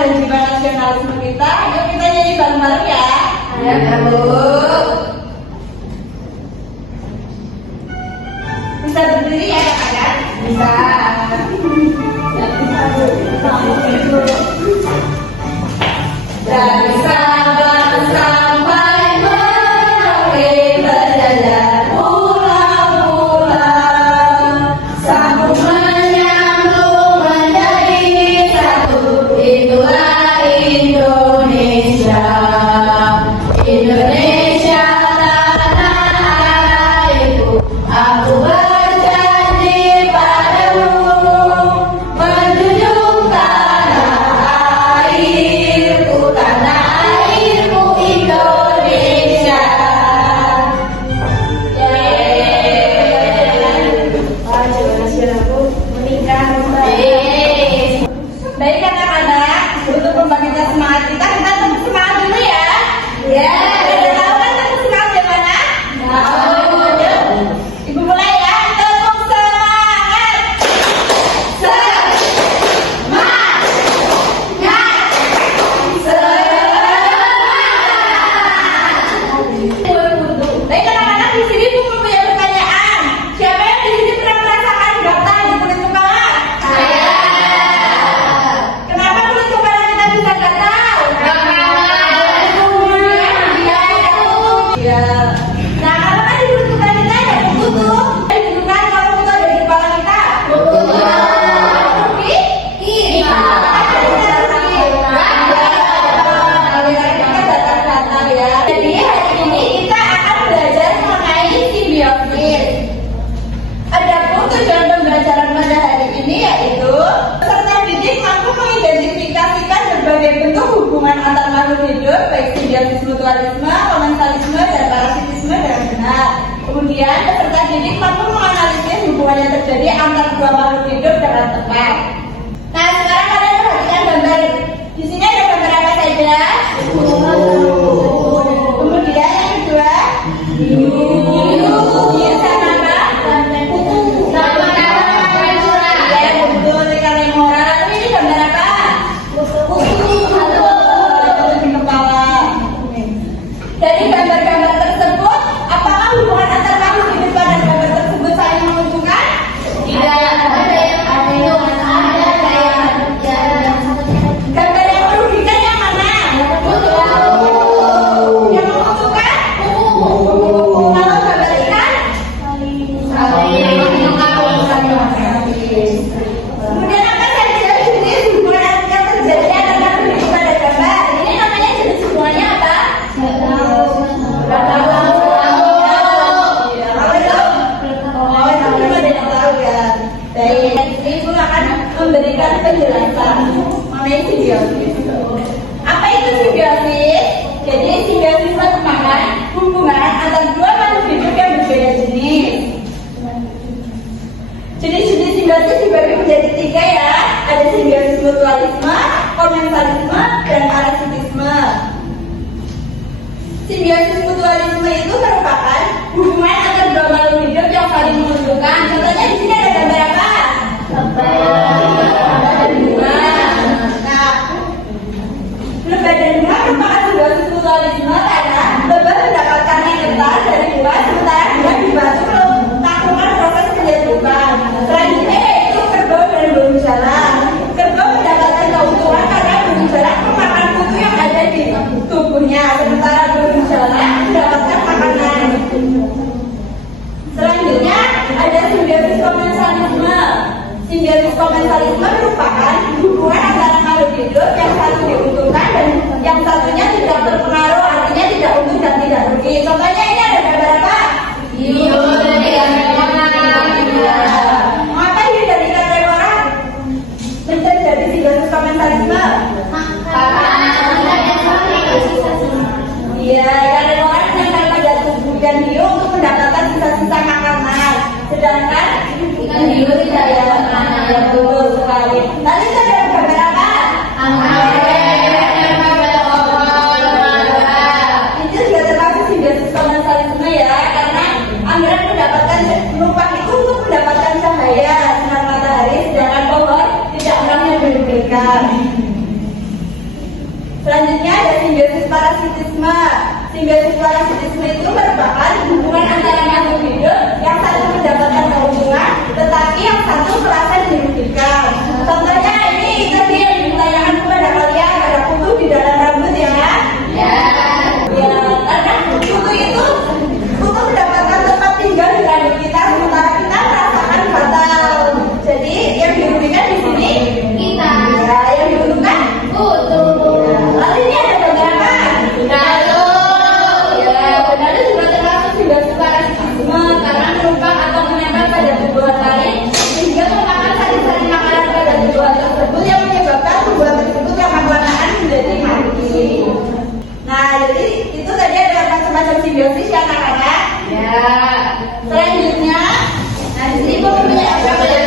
dan jiwa nasionalisme kita. Yuk kita nyanyi bareng-bareng ya. Ayo, Bu. Bisa berdiri ya kakak? Bisa. Dari Sabang sampai Merauke berjalan pulau-pulau, sambung menyambung menjadi satu. Itulah Indonesia, Indonesia tanah airku. Aku berjanji padamu, menjunjung tanah airku Indonesia. Baik anak-anak, untuk membangkitkan semangat kita tepuk semangat dulu ya. Ya, udah tahu kan tepuk semangat di mana? Tahu. Ibu mulai ya, tepuk semangat. Semangat. Baik anak-anak, di sini Bu punya pertanyaan. Siapa yang di sini pernah merasakan gatal di kulit kepala? Saya. Kenapa kulit kepala kita bisa gatal? Ya. Nah, karena kan di kulit kepala kita ada kutu tuh. Bukan kalau kutu ada di kepala kita. Jadi hari ini kita akan belajar mengenai simbiosis. Adapun tujuan pembelajaran pada hari ini yaitu peserta didik mampu mengidentifikasikan berbagai bentuk hubungan antar makhluk hidup, baik simbiosis, mutualisme, komensalisme, dan parasitisme dengan benar. Kemudian peserta didik mampu menganalisis hubungan yang terjadi antar dua makhluk hidup dengan tepat. Nah, sekarang kalian perhatikan gambar. Di sini ada gambar apa saja? Kemudian yang kedua, hiu sama apa? Sama remora. Ya, betul, ikan remora. Lalu ini gambar apa? Kutu di kepala. Dari gambar-gambar tersebut, apakah hubungan antar makhluk hidup pada gambar tersebut saling menguntungkan? Tidak. Gambar yang merugikan yang mana? Yang menguntungkan? Kalau gambar ikan? Kemudian apa saja jenis hubungan yang terjadi antara makhluk hidup pada gambar? Ini namanya jenis hubungannya apa? Baik, Ibu akan memberikan penjelasan mengenai simbiosis. Apa itu simbiosis? Jadi simbiosis merupakan hubungan antara dua makhluk hidup yang berbeda jenis. Jenis-jenis simbiosis dibagi menjadi tiga ya. Ada simbiosis mutualisme, komensalisme, dan parasitisme. Simbiosis mutualisme itu merupakan hubungan antara dua makhluk hidup yang saling menguntungkan. Contohnya di sini ada gambar apa? Badan bunga. Nah, lebah dan bunga merupakan simbiosis mutualisme karena lebah mendapatkan nektar dari bunga, sementara bunga dibantu melakukan proses penyerbukan. Selanjutnya yaitu kerbau dan berusaha. Kerbau mendapatkan keuntungan karena berusaha memakan kutu yang ada di tubuhnya, sementara berusaha mendapatkan makanan. Selanjutnya ada simbiosis komensalisme. Simbiosis komensalisme merupakan hubungan antara makhluk hidup yang satu diuntungkan dan yang satunya tidak terpengaruh, artinya tidak untung dan tidak rugi. Contohnya ini ada gambar apa? Hiu dan ikan remora. Mengapa hiu dan ikan remora terjadi simbiosis komensalisme? Iya, ikan remora menempel pada tubuh ikan hiu untuk mendapatkan sisa-sisa makanan, sedangkan ikan hiu tidak ada makanan. Betul sekali. Tadi saya ada gambar apa? Itu juga termasuk simbiosis komensalisme ya, karena anggrek mendapatkan penumpang itu untuk mendapatkan cahaya sinar matahari, sedangkan pohon tidak pernah diberikan. parasitisme. Simbiosis parasitisme itu merupakan hubungan antara makhluk hidup yang satu mendapatkan keuntungan, tetapi yang satu merasa dirugikan. Contohnya ini tadi yang ditanyakan kepada kalian, ada kutu di dalam rambut ya? Ya. Ya, karena kutu itu mendapatkan tempat tinggal di rambut kita, sementara kita merasakan fatal. Jadi yang dirugikan di sini kita. Ya, yang diuntungkan kutu. Lalu ini ada beberapa. Benalu. Ya, benalu juga termasuk simbiosis parasitisme karena menumpang atau menempel pada tumbuhan lain sehingga memakan sari-sari makanan pada tumbuhan tersebut yang menyebabkan tumbuhan tersebut karena pewarnaan menjadi mati. Nah, jadi itu tadi ada macam-macam simbiosis ya anak-anak. Ya. Selanjutnya, nah di sini Ibu punya apa ya?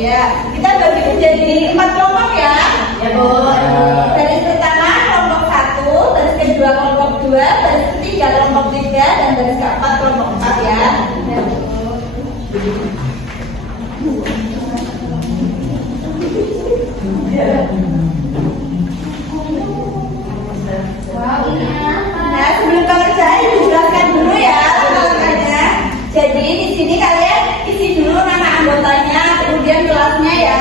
Ya, kita bagi menjadi 4 kelompok ya. Ya, Bu. Baris pertama kelompok 1, baris kedua kelompok 2, baris ketiga kelompok 3, dan baris keempat kelompok 4 ya. Nah, sebelum pengerjaan dijelaskan dulu ya makanya. Jadi di sini kalian isi dulu nama anggotanya, kemudian kelasnya ya.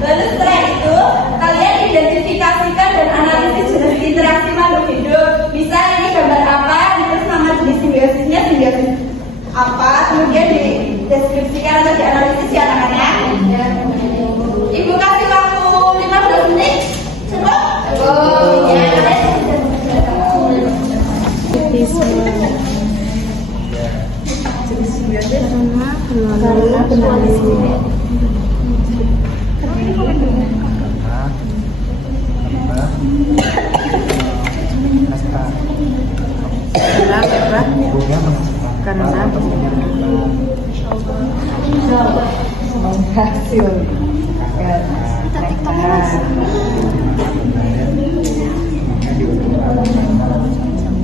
Lalu setelah itu kalian identifikasikan dan analisis jenis interaksi makhluk hidup. Bisa ini gambar apa, terus nama jenis simbiosisnya simbiosis apa, kemudian dideskripsikan atau dianalisis ya anak-anak. Ibu kasih waktu 15 menit. Cukup? Cukup. Ya, karena penanganan hasil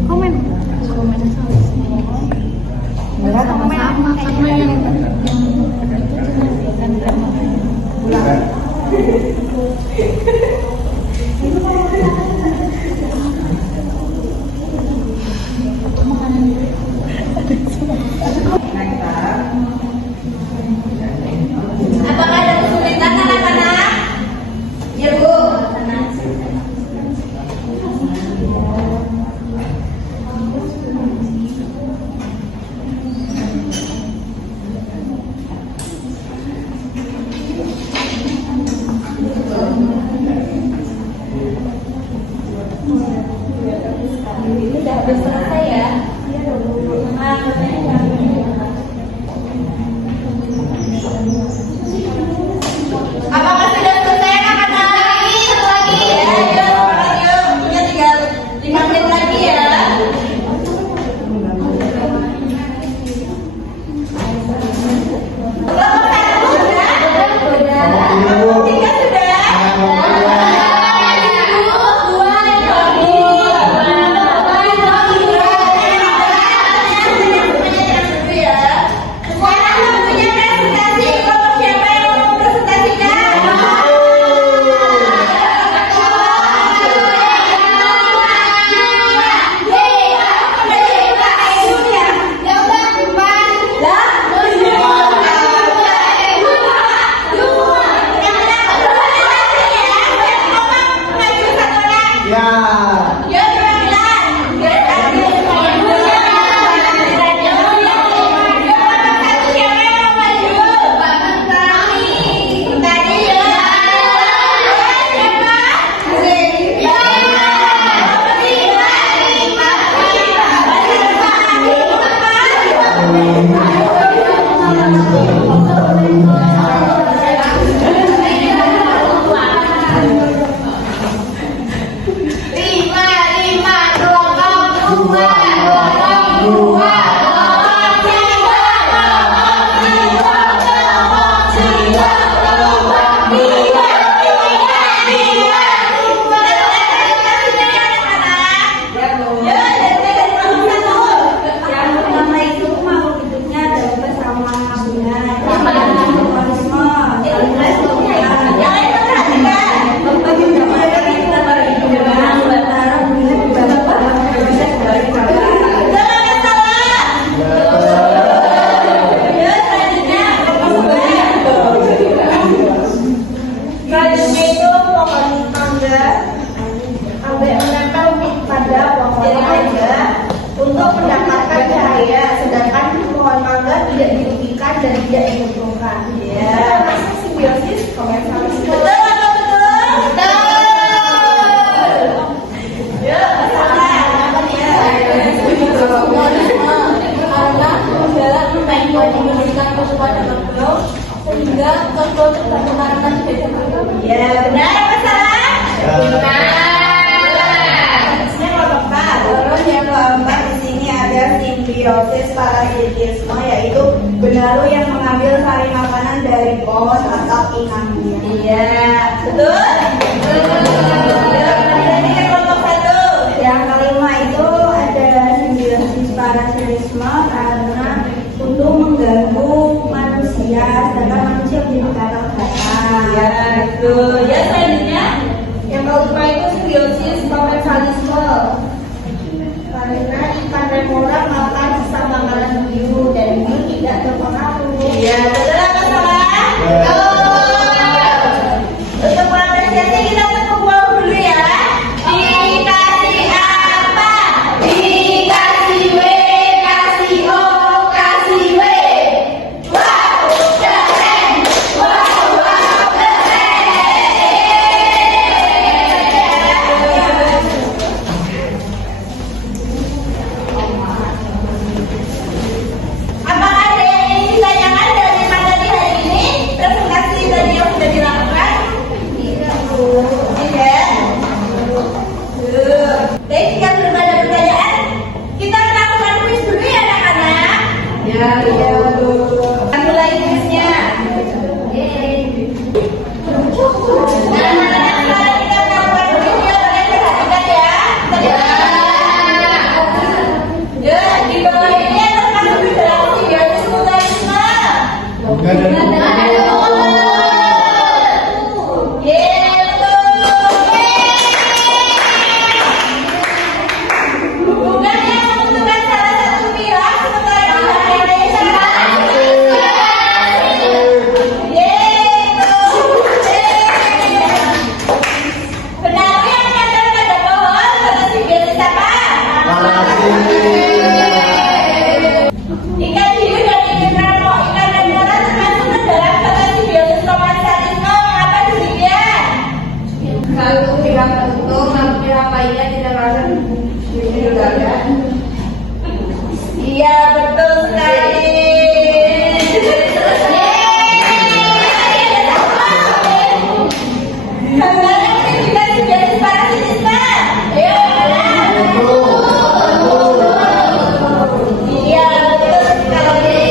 komen apakah ada kesulitan anak-anak? Ya Bu. Ini udah habis selesai ya. Apakah sudah selesai anak-anak? Satu lagi ya. Yuk, punya tinggal 5 menit lagi ya. Selanjutnya itu pohon mangga sampai menempel pada pohon mangga untuk mendapatkan cahaya, sedangkan pohon mangga tidak dirugikan dan tidak diuntungkan. Ya, masa simbiosis komensalisme. Betul atau betul? Betul. Ya, salah. Apa nih ya? Karena adalah membangun memberikan kepada makhluk sehingga makhluk terbenarkan tidak. Ya, benar apa salah? Benar. Terus yang keempat di sini ada simbiosis parasitisme, yaitu benalu yang mengambil sari makanan dari pohon atau inangnya. Iya, betul. Ini kelompok satu. Yang kelima itu ada simbiosis parasitisme karena untuk mengganggu manusia, sedangkan manusia menjadi karang. Iya, betul. Ya, selanjutnya yang kelima itu simbiosis komensalisme. Karena ikan remora makan sisa makanan hiu dan hiu tidak terpengaruh. Iya, betul apa salah? Betul. Untuk mengapresiasi kita tepuk bawah dulu ya. Dikasih apa? Dikasih W, kasih O, kasih W. Wow, keren. Wow, keren. Apakah ada yang ingin ditanyakan dari materi hari ini? Presentasi tadi yang sudah dilakukan? Tidak. Baik, jika belum ada pertanyaan, kita melakukan kuis dulu ya anak-anak. Ya, iya. Kita mulai kuisnya. Nah, anak-anak, kita melakukan kuisnya, kalian perhatikan ya. Ya, di bawah ini terkandung di dalam simbiosis mutualisme. Bukan yang menentukan salah satu pihak, sementara pihak yang lain salah. Benar yang menempel pada pohon pada simbiosis apa? Ikan hiu dan ikan remora termasuk ke dalam kata simbiosis komensalisme. Mengapa demikian? Kalau tidak teruntung, namun apa iya tidak akan digagal. Iya, betul sekali. Bagaimana kita simbiosis parasitisme? Ayo, iya, betul sekali.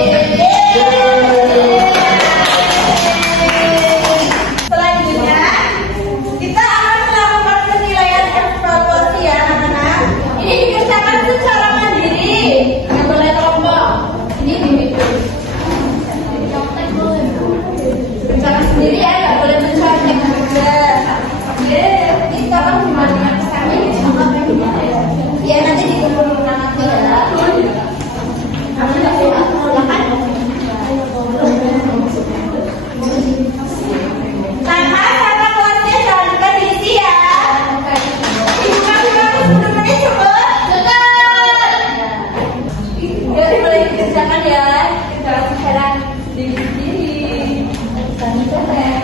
Selanjutnya, kita akan melakukan penilaian evaluasi ya anak-anak. Ini dikerjakan secara mandiri, nggak boleh kelompok. Ini begitu. Kerjakan sendiri ya, nggak boleh mencontek juga. Oke, ini kapan gimana kami? Ya nanti dikumpulkan nanti ya. Kamu nggak boleh silakan. Sama kelasnya jangan lupa diisi ya. Dibuka dulu 10 menit coba. Betul. Ya boleh dikerjakan ya. Kerjakan secara sendiri-sendiri. Kami keren.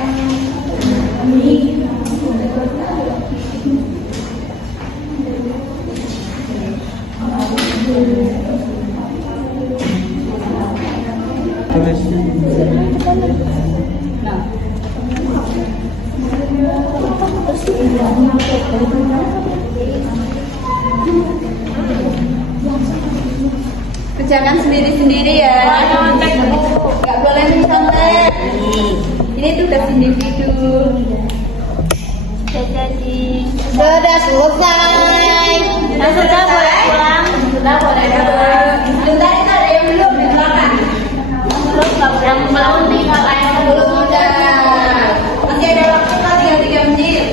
Kerjakan sendiri-sendiri ya. Nggak boleh mencontek. Ini tugas individu. Sudah selesai. Sudah boleh pulang. Sudah boleh pulang. Sebentar itu ada yang belum di belakang. Yang belum tinggal yang belum udah. Masih ada waktu tinggal 3 menit.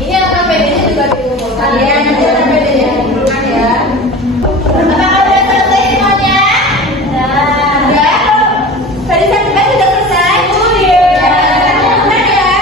Ini yang PD-nya juga dikumpulkan. Ya, nanti sampai PD-nya dikumpulkan ya. Apakah sudah selesai semuanya? Sudah. Tadi saya sudah selesai. Ya, benar ya.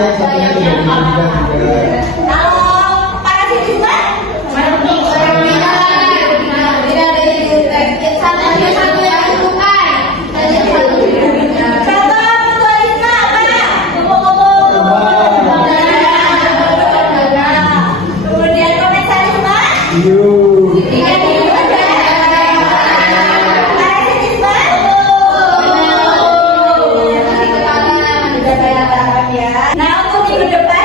yang satunya tidak diinginkan juga. Kalau para siswa, orang Minang, tidak ada yang diinginkan. Satu yang bukan. Contoh mutualisme apa? Kemudian komensalisme. Tiga juga. Parasitisme. Sudah saya katakan ya. Nah, untuk minggu depan